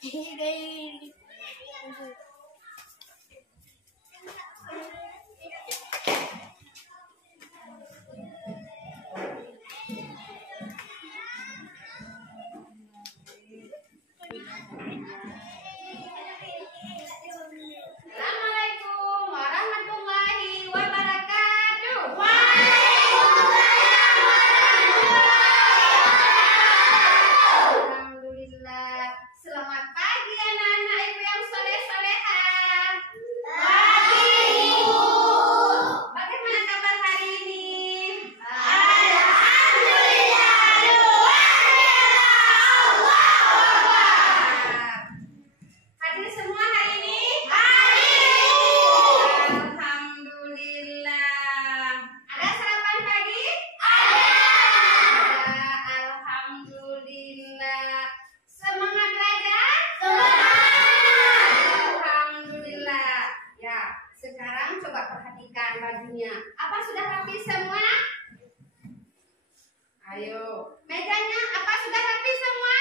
Assalamualaikum warahmatullahi wabarakatuh. Alhamdulillah. Selamat pagi anak-anak ibu yang soleh-soleha. Pagi ibu. Bagaimana kabar hari ini? Alhamdulillah. Hadir semua hari ini? Alhamdulillah. Ada sarapan pagi? Ada. Alhamdulillah. Semangat belajar? Alhamdulillah. Ya, sekarang coba perhatikan bajunya. Apa sudah rapi semua? Ayo. Mejanya apa sudah rapi semua?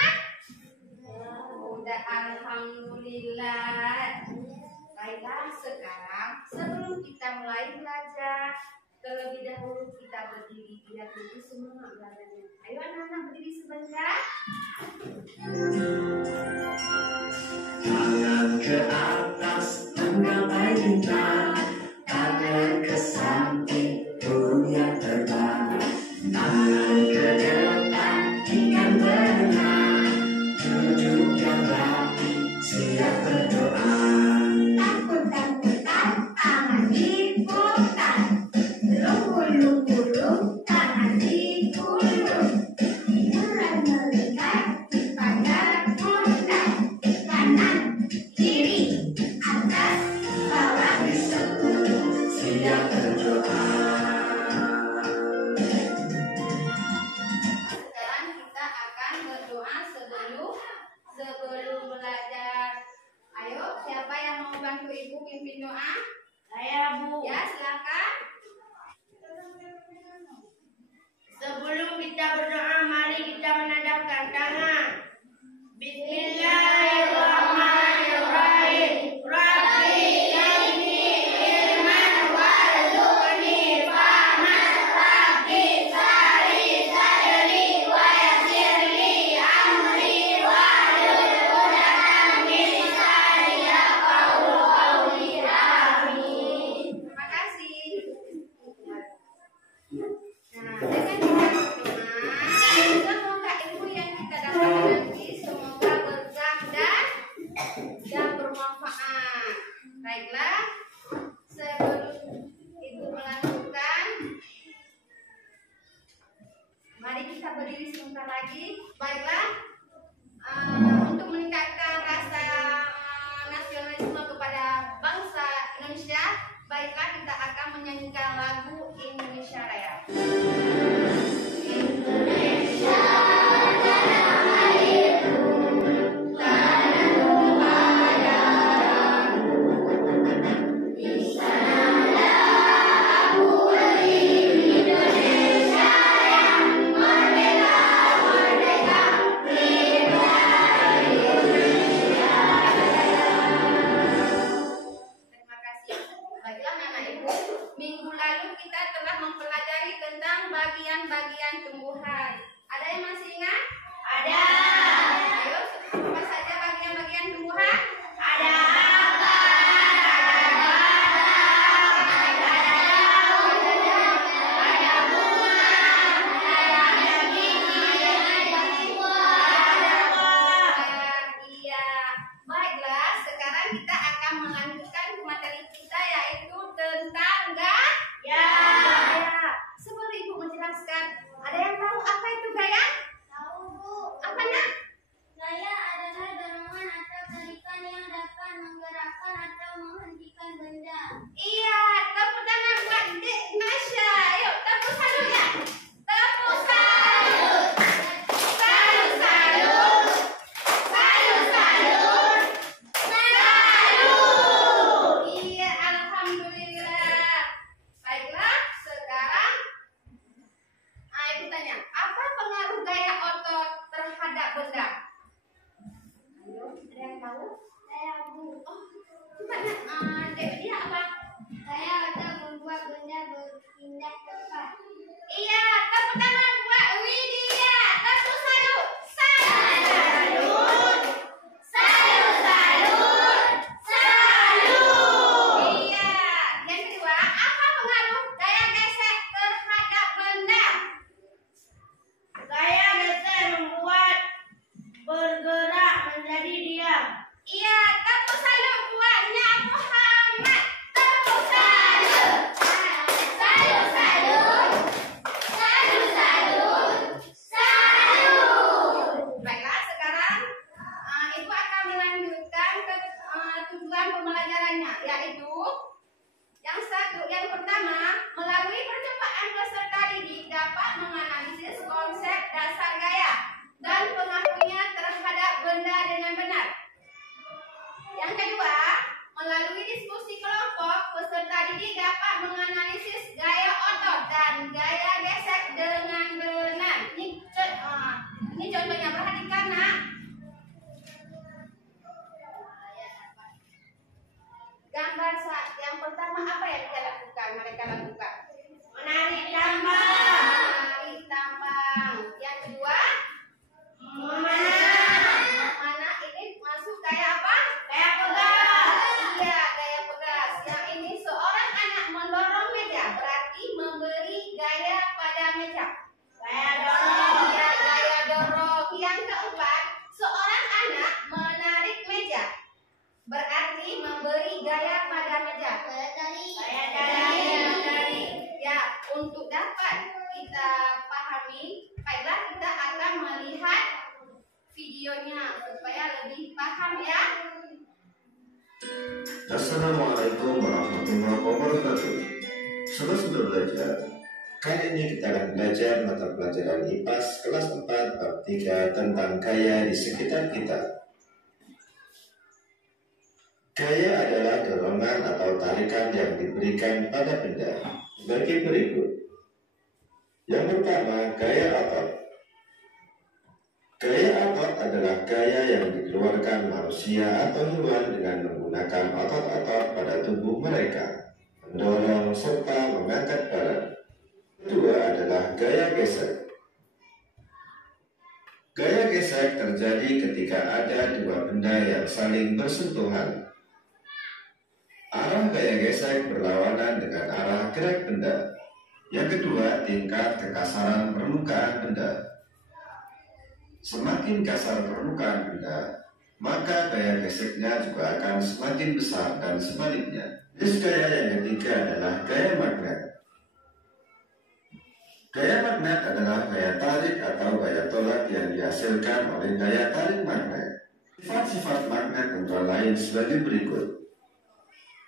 Udah, alhamdulillah. Baiklah, sekarang sebelum kita mulai belajar, terlebih dahulu kita berdiri biar lebih semangat belajarnya. Ayo anak-anak berdiri sebentar. Tangan ke atas menggapai bintang, tangan ke samping burung yang terbang, tangan ke depan ikan berenang, duduk yang rapi siap berdoa. Takut-takutan, tangan dipulungkan. Gulung-gulung, tangan digulung. Mulai melihat pada pundak. Kanan, kiri, atas, bawah. Disebut siap berdoa. Sekarang kita akan berdoa sebelum belajar. Ayo, siapa yang mau bantu ibu pimpin doa? Saya, Bu. Ya, silakan. Sebelum kita berdoa, mari kita menadahkan tangan. Bismillahirrahmanirrahim. Rabbi zidni ilman warzuqni fahman. Rabbi shrah sadri wa yassir li amri wahlul 'uqdatam min lisani yafqahu qawli. Amin. Terima kasih. Nah, dengan kita berdoa, bergerak menjadi diam. Iya, tepuk salut buatnya Muhammad. Tepuk salut. Salut, salut. Salut, salut. Salut. Baiklah, sekarang Ibu akan melanjutkan ke tujuan pembelajarannya, yaitu yang pertama, melalui percobaan peserta didik dapat menganalisis konsep dasar gaya dan pengaruhnya terhadap benda dengan benar. Yang kedua, melalui diskusi kelompok, peserta didik dapat menganalisis gaya otot dan gaya gesek dengan benar. Ini contohnya, perhatikan nak. Gambar saat yang pertama apa yang mereka lakukan? Menarik tambang. Menarik tambang. Yang kedua, Memanah. ini masuk gaya apa? Gaya pegas. Iya, gaya pegas. Yang ini seorang anak mendorong meja, berarti memberi gaya pada meja. Gaya dorong. Iya, gaya dorong. Yang keempat, seorang anak menarik meja, berarti memberi gaya pada meja. Gaya Gaya dari. dari. Ya, untuk dapat kita pahami, baiklah kita akan melihat videonya supaya lebih paham ya. Assalamualaikum warahmatullahi wabarakatuh. Saudara belajar, kali ini kita akan belajar mata pelajaran IPAS kelas 4 bab 3 tentang gaya di sekitar kita. Gaya adalah dorongan atau tarikan yang diberikan pada benda sebagai berikut. Yang pertama, gaya otot. Gaya otot adalah gaya yang dikeluarkan manusia atau hewan dengan menggunakan otot-otot pada tubuh mereka, mendorong serta mengangkat barang. Kedua adalah gaya gesek. Gaya gesek terjadi ketika ada dua benda yang saling bersentuhan. Arah gaya gesek berlawanan dengan arah gerak benda. Yang kedua, tingkat kekasaran permukaan benda. Semakin kasar permukaan benda, maka gaya geseknya juga akan semakin besar dan sebaliknya. Jenis gaya yang ketiga adalah gaya magnet. Gaya magnet adalah gaya tarik atau gaya tolak yang dihasilkan oleh gaya tarik magnet. Sifat-sifat magnet antara lain sebagai berikut.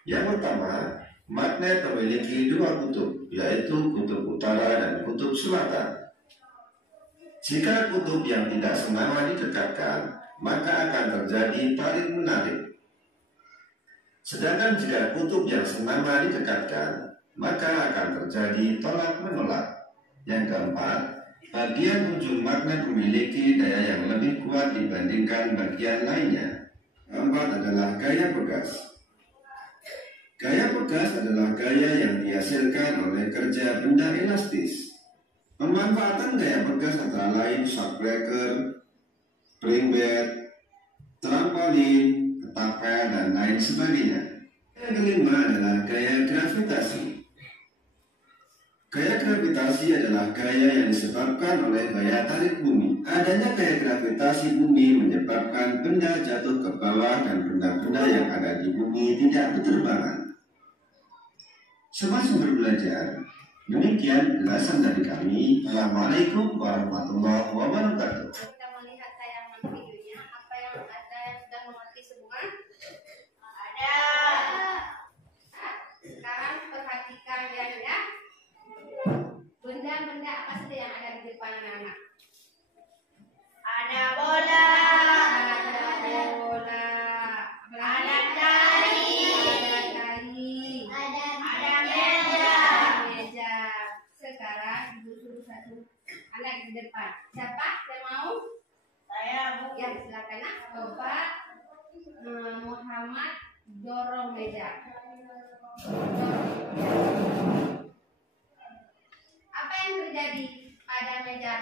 Yang pertama, magnet memiliki dua kutub, yaitu kutub utara dan kutub selatan. Jika kutub yang tidak senama didekatkan, maka akan terjadi tarik-menarik. Sedangkan jika kutub yang senama didekatkan, maka akan terjadi tolak-menolak. Yang keempat, bagian ujung magnet memiliki daya yang lebih kuat dibandingkan bagian lainnya. Keempat adalah gaya pegas. Gaya pegas adalah gaya yang dihasilkan oleh kerja benda elastis. Pemanfaatan gaya pegas antara lain shockbreaker, spring bed, trampolin, ketapel, dan lain sebagainya. Yang kelima adalah gaya gravitasi. Gaya gravitasi adalah gaya yang disebabkan oleh gaya tarik bumi. Adanya gaya gravitasi bumi menyebabkan benda jatuh ke bawah dan benda-benda yang ada di bumi tidak berterbangan. Sobat sumber belajar, demikian penjelasan dari kami. Assalamualaikum warahmatullahi wabarakatuh. Kita melihat tayangan videonya. Apa yang ada yang sudah mengerti semua? Ada. Sekarang perhatikan ya. Benda-benda apa saja yang ada di depan anak-anak? Ada bola. Ada bola. Ada tali. Ada tali. Ada meja. Meja. Sekarang ibu suruh satu anak di depan. Siapa yang mau? Saya Bu. Ya, silakan nak. Bapak Muhammad dorong meja. Apa yang terjadi pada meja?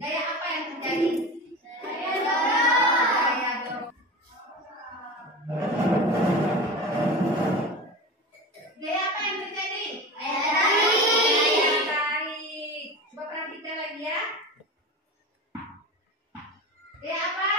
Gaya apa yang terjadi? Saya dorong. Gaya dorong. Gaya apa yang terjadi? Saya tarik. Gaya tarik. Coba perhatikan lagi ya. Gaya apa?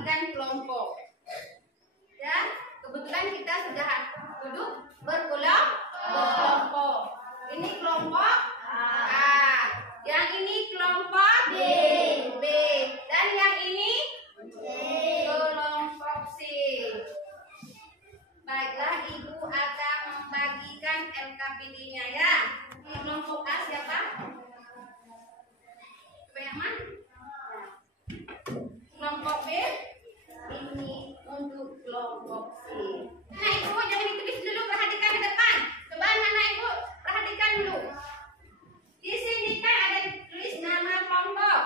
membagikan kelompok. Ya, kebetulan kita sudah duduk berkelompok. Ini kelompok A, yang ini kelompok B, dan yang ini kelompok C. Baiklah, Ibu akan membagikan LKPD-nya ya. Di kelompok A siapa? Coba yang mana? Kelompok B ini untuk kelompok C. Nah, Ibu jangan ditulis dulu, perhatikan ke depan. Coba anak Ibu perhatikan dulu. Di sini kan ada ditulis nama kelompok.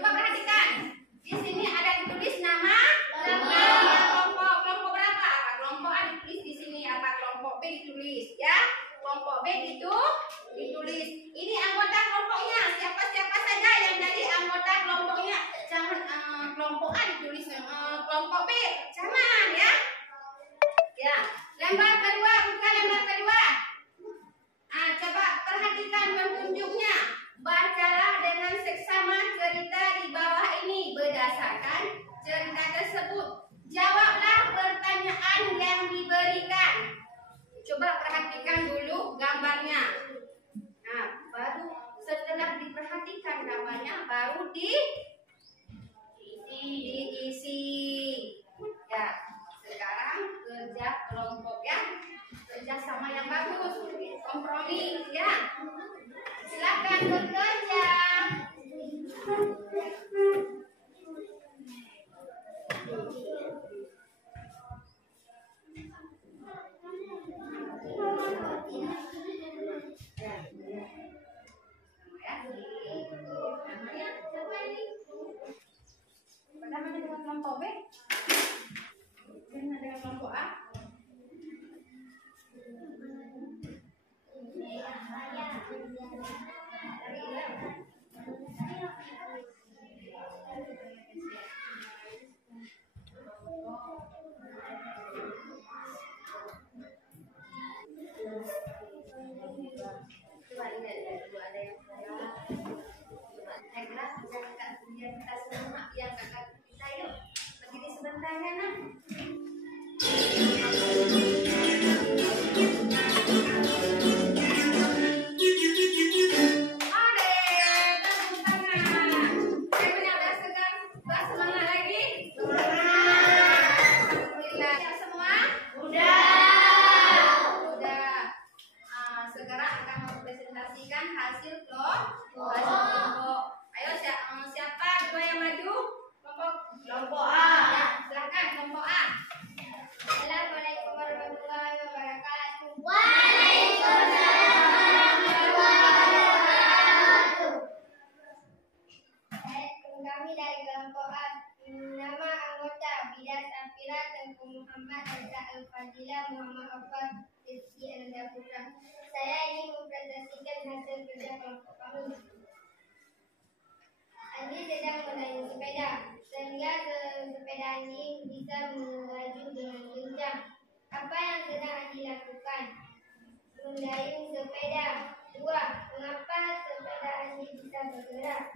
Coba perhatikan. Di sini ada ditulis nama kelompok. Kelompok berapa? Apa kelompok A ditulis di sini, apa kelompok B ditulis ya? Kelompok B itu ditulis. Ini anggota kelompoknya. Siapa-siapa saja yang jadi anggota kelompoknya. Jangan kelompok A ditulis kelompok B. Jangan ya. Ya, lembar kedua, buka lembar kedua. Coba perhatikan petunjuknya. Bacalah dengan seksama cerita di bawah ini berdasarkan cerita tersebut. Jawablah pertanyaan yang diberikan. Coba perhatikan dulu gambarnya. Nah, baru setelah diperhatikan gambarnya, baru diisi. Ya, sekarang kerja kelompok ya. Kerja sama yang bagus. Kompromi ya. Silakan bekerja. Bagaimana dengan kelompok B? Bagaimana dengan kelompok A? Coba lihat dulu ada yang salah. Coba ceklah biar kita semua yang kakak kita yuk. Berdiri sebentar ya nak. Hasil kelompok. Ayo siapa dua yang maju? Kelompok A. Ya, silakan kelompok A. Assalamualaikum warahmatullahi wabarakatuh. Waalaikumsalam warahmatullahi wabarakatuh. Kami dari kelompok A. Nama anggota Bila Safira, Tengku Muhammad, Azza Al-Fadilah, Muhammad Affar, Rizki Ananda Putra. Saya ingin mempresentasikan hasil kerja kelompok kami. Andi sedang menaiki sepeda, sehingga sepeda ini bisa melaju dengan kencang. Apa yang sedang Andi lakukan? Mendayung sepeda. 2. Mengapa sepeda Andi bisa bergerak?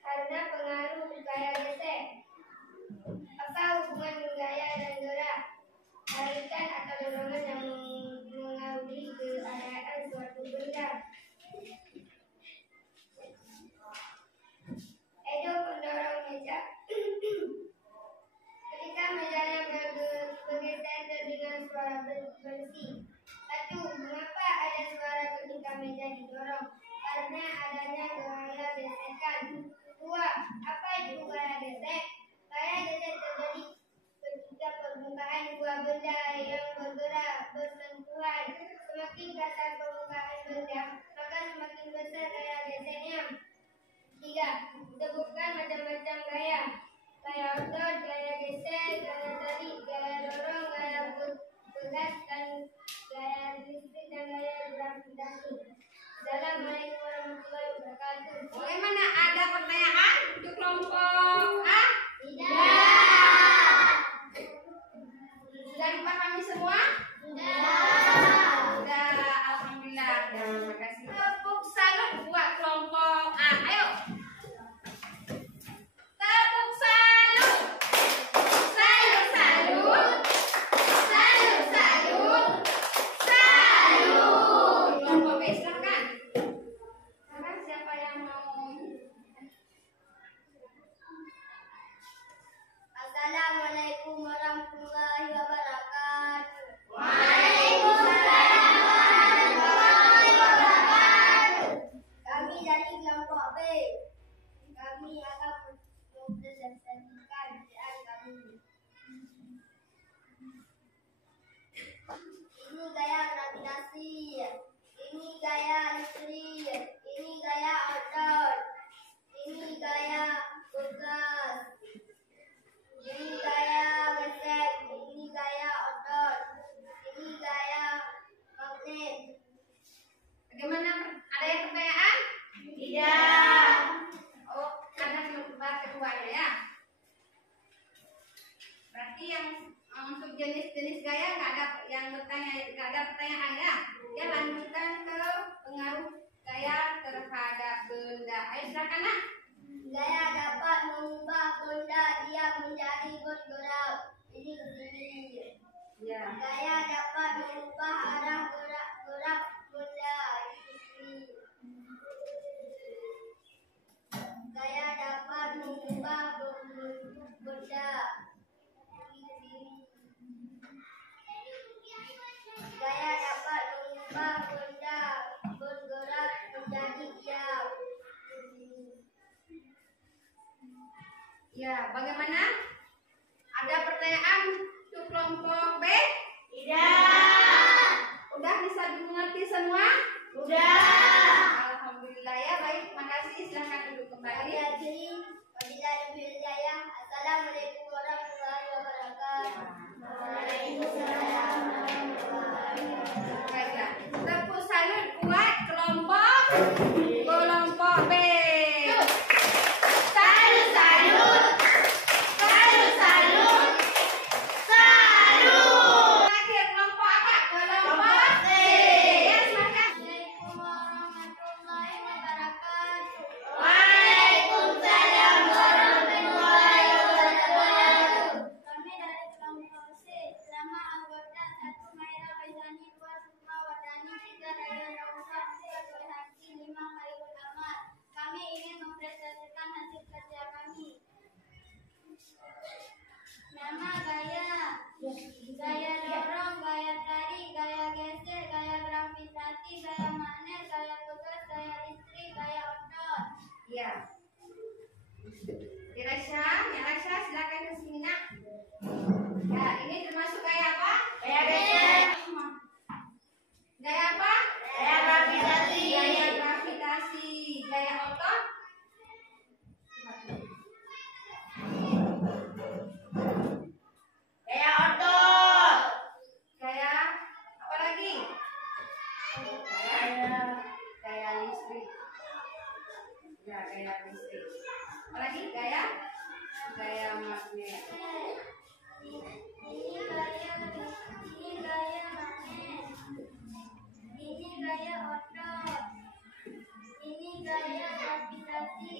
Karena pengaruh gaya gesek. Apa hubungan gaya dan gerak? Tarikan atau dorongan yang mengaruhi keadaan suatu benda. Edo mendorong meja. Ketika mejanya bergeser dengan suara bersih. 1. Mengapa ada suara ketika meja didorong? Karena adanya gaya gesekan. 2. Apa itu gaya gesek? Ini gaya gravitasi, ini gaya listrik, ini gaya outdoor, ini gaya kulkas, ini gaya gesek, ini gaya outdoor, ini gaya magnet. Bagaimana? Ada yang pertanyaan? Tidak. Oh, ada debat keduanya ya. Berarti yang untuk jenis-jenis gaya nggak ada yang bertanya, nggak ada pertanyaan ya. Ya lanjutkan ke pengaruh gaya terhadap benda. Ayo silakan nak. Gaya dapat mengubah benda dia menjadi bergerak. Ini ke sini. Ya. Gaya dapat mengubah arah gerak benda. Ini ke sini. Gaya dapat mengubah benda. Gaya dapat mengubah benda bergerak menjadi diam. Ya, bagaimana? Ada pertanyaan untuk kelompok B? Tidak. Udah bisa dimengerti semua? Sudah. Alhamdulillah ya, baik. Makasih. Silahkan duduk kembali. Assalamualaikum warahmatullahi wabarakatuh. Baiklah. Tepuk salut buat kelompok B. Salut, salut. Salut, salut. Salut. Lagi kelompok apa? Kelompok C. Ya, silakan. Assalamualaikum warahmatullahi wabarakatuh. Waalaikumsalam warahmatullahi wabarakatuh. Kami dari kelompok C, nama anggota 1 Maira Faizani, 2 Sukma Wadani, 3 Raya Rausa, 4 Berhati, 5 Khairul Amal. Kami ingin mempresentasikan hasil kerja kami. Nama gaya, gaya dorong, gaya tarik, gaya gesek, gaya gravitasi, gaya magnet, gaya tugas, gaya listrik, gaya outdoor. Ya. Irasha, silakan ke sini nak. Ya, ini termasuk gaya apa? Gaya gesek. Gaya apa? Gaya gravitasi. Gaya gravitasi. Gaya otot? Gaya otot. Gaya apa lagi? Gaya listrik. Ya, gaya listrik. Apa lagi? Gaya magnet. Ini gaya magnet. Ini gaya outdoor. Ini gaya gravitasi.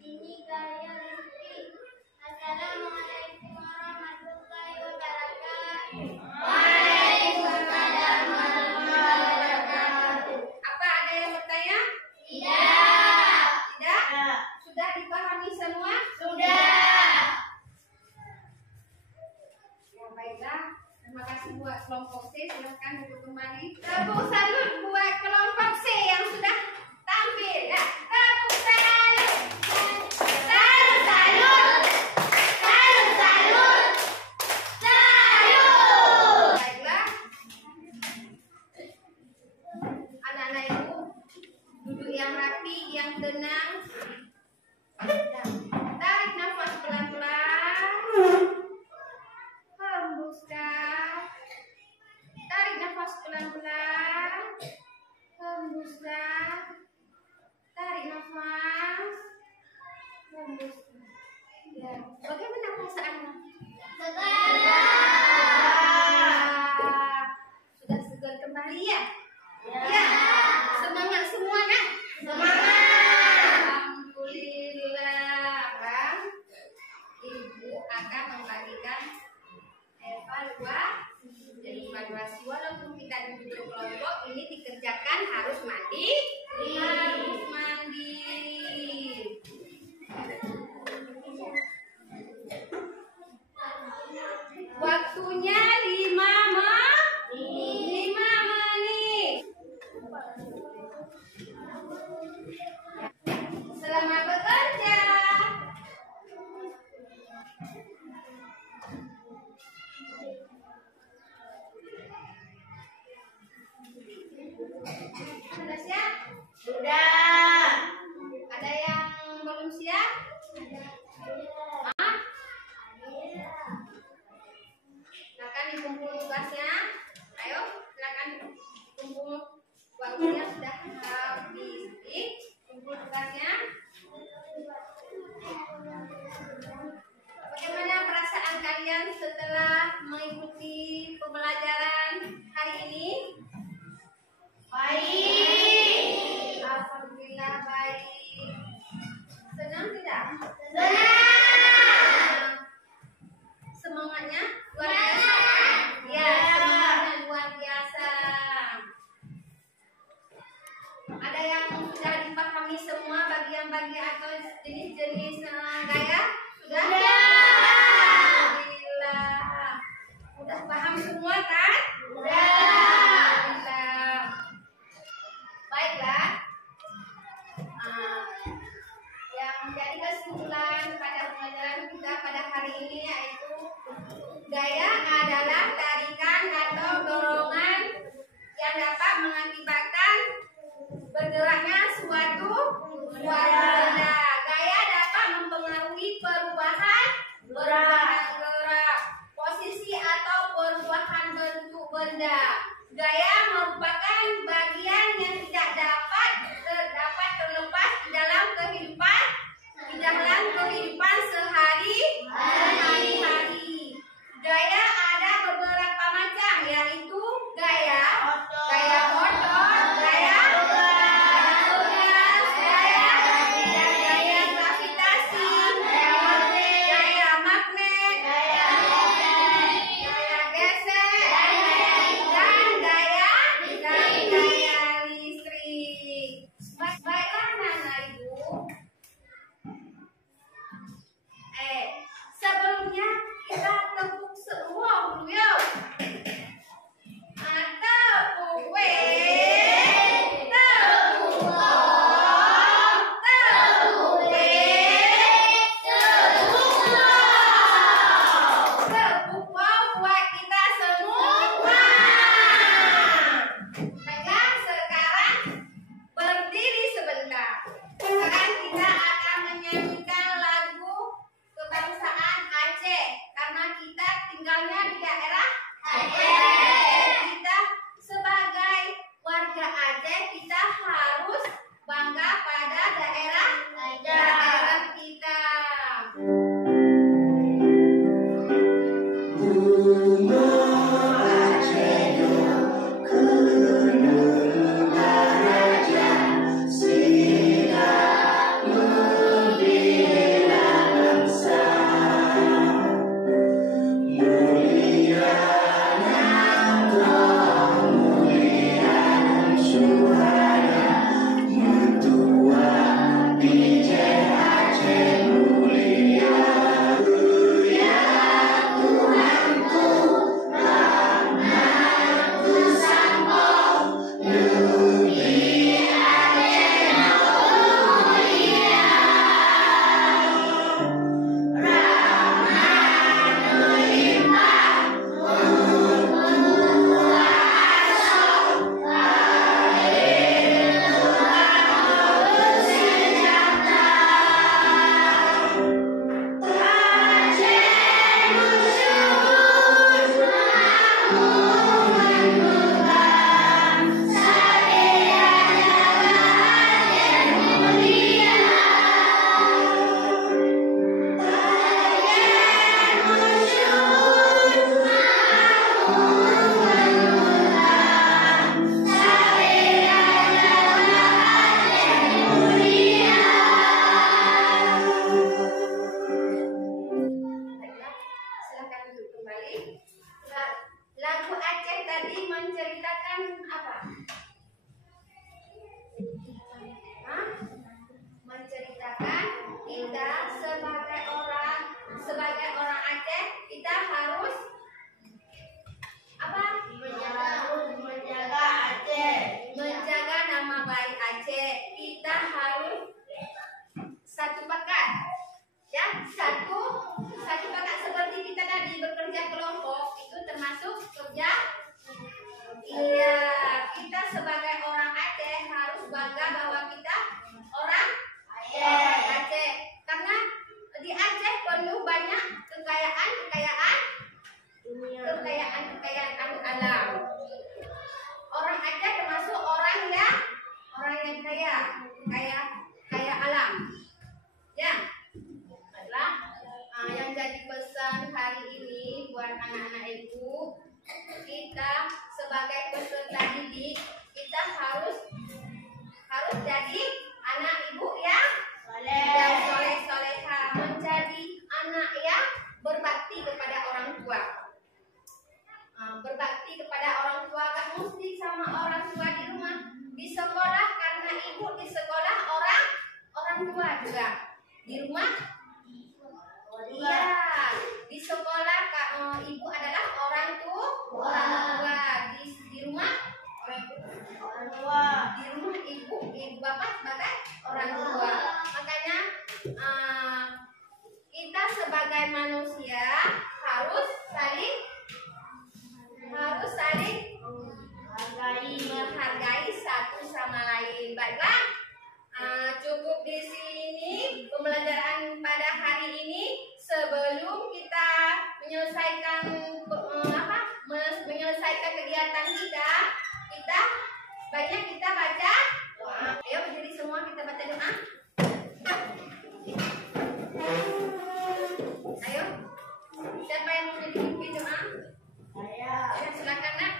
Ini gaya listrik. Assalamualaikum warahmatullahi wabarakatuh. Waalaikumsalam warahmatullahi wabarakatuh. Apa ada yang bertanya? Tidak. Tidak? Sudah dipahami semua? Sudah. Ya, baiklah. Terima kasih buat kelompok C. Silahkan duduk kembali. Tepuk salut buat kelompok C yang sudah tampil. Ya, tepuk salut. Salut, salut. Salut, salut. Salut. Baiklah. Anak-anak ibu duduk yang rapi, yang tenang. Ya. Tarik nafas pelan-pelan. Hembuskan. Tarik nafas pelan-pelan. Hembuskan. Tarik nafas. Hembuskan. Ya. Bagaimana perasaanmu? Sudah segar kembali ya? Ya. Semangat semuanya. Semangat. Alhamdulillah. Bang. Ibu akan membagikan evaluasi. Walaupun kita duduk kelompok, ini dikerjakan harus mandiri. Waktunya 5 menit. Selamat bekerja. kalian setelah mengikuti pembelajaran hari ini? Baik. Alhamdulillah baik. Senang tidak? Senang. Semangatnya luar biasa. Ya, semangatnya luar biasa. Ada yang sudah dipahami semua bagian-bagian atau jenis-jenis gaya? Sudah? Alhamdulillah. Udah paham semua kan? Alhamdulillah. Baiklah. Yang menjadi kesimpulan pada pembelajaran kita pada hari ini yaitu gaya adalah tarikan atau dorongan yang dapat mengakibatkan bergeraknya suatu benda. Gaya dapat mempengaruhi perubahan gerak, posisi atau perubahan bentuk benda. Gaya merupakan bagian yang tidak dapat terlepas di dalam kehidupan sehari-hari. Gaya ada beberapa macam, yaitu gaya otot, gaya gravitasi, gaya magnet, gaya gesek, dan gaya listrik. Baiklah anak-anak ibu. Sebelumnya kita tepuk semua dulu yuk. Tepuk weh, tepuk oh, tepuk weh, tepuk wow. Tepuk wow buat kita semua. Baiklah, sekarang berdiri sebentar. Sekarang kita akan menyanyikan lagu kebangsaan Aceh karena kita tinggalnya di daerah Aceh. Kita sebagai warga Aceh kita harus bangga pada daerah kita. Lagu Aceh tadi menceritakan apa? Menceritakan kita sebagai orang Aceh kita harus apa? Menjaga Aceh. Menjaga nama baik Aceh. Kita harus satu pakat. Ya, satu pakat seperti kita tadi bekerja kelompok itu termasuk kerja. Iya, kita sebagai orang Aceh harus bangga bahwa kita orang Aceh. Karena di Aceh penuh banyak kekayaan alam. Orang Aceh termasuk orang yang kaya alam. Ya, baiklah. Yang jadi pesan hari ini buat anak-anak ibu, kita sebagai peserta didik, kita harus jadi anak ibu yang soleh-soleha, menjadi anak yang berbakti kepada orang tua. Berbakti kepada orang tua gak mesti sama orang tua di rumah, di sekolah karena ibu di sekolah orang tua juga, di rumah iya, di sekolah ibu adalah orang tua, di rumah di rumah ibu bapak sebagai orang tua. Makanya kita sebagai manusia harus saling menghargai satu sama lain. Baiklah, cukup di sini pembelajaran pada hari ini. Sebelum kita menyelesaikan kegiatan kita sebaiknya kita baca doa. Ayo berdiri semua, kita baca doa. Ayo, siapa yang mau memimpin doa? Ya, silakan nak.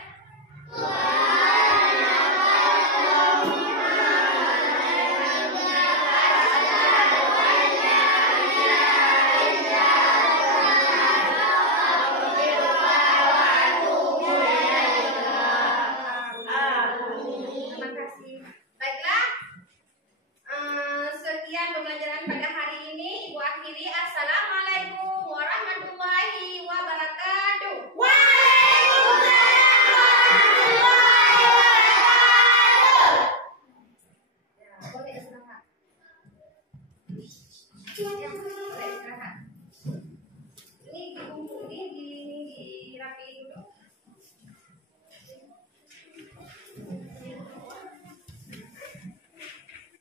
Sekian pembelajaran pada hari ini. Ibu akhiri. Assalamualaikum warahmatullahi wabarakatuh. Boleh istirahat. Boleh istirahat.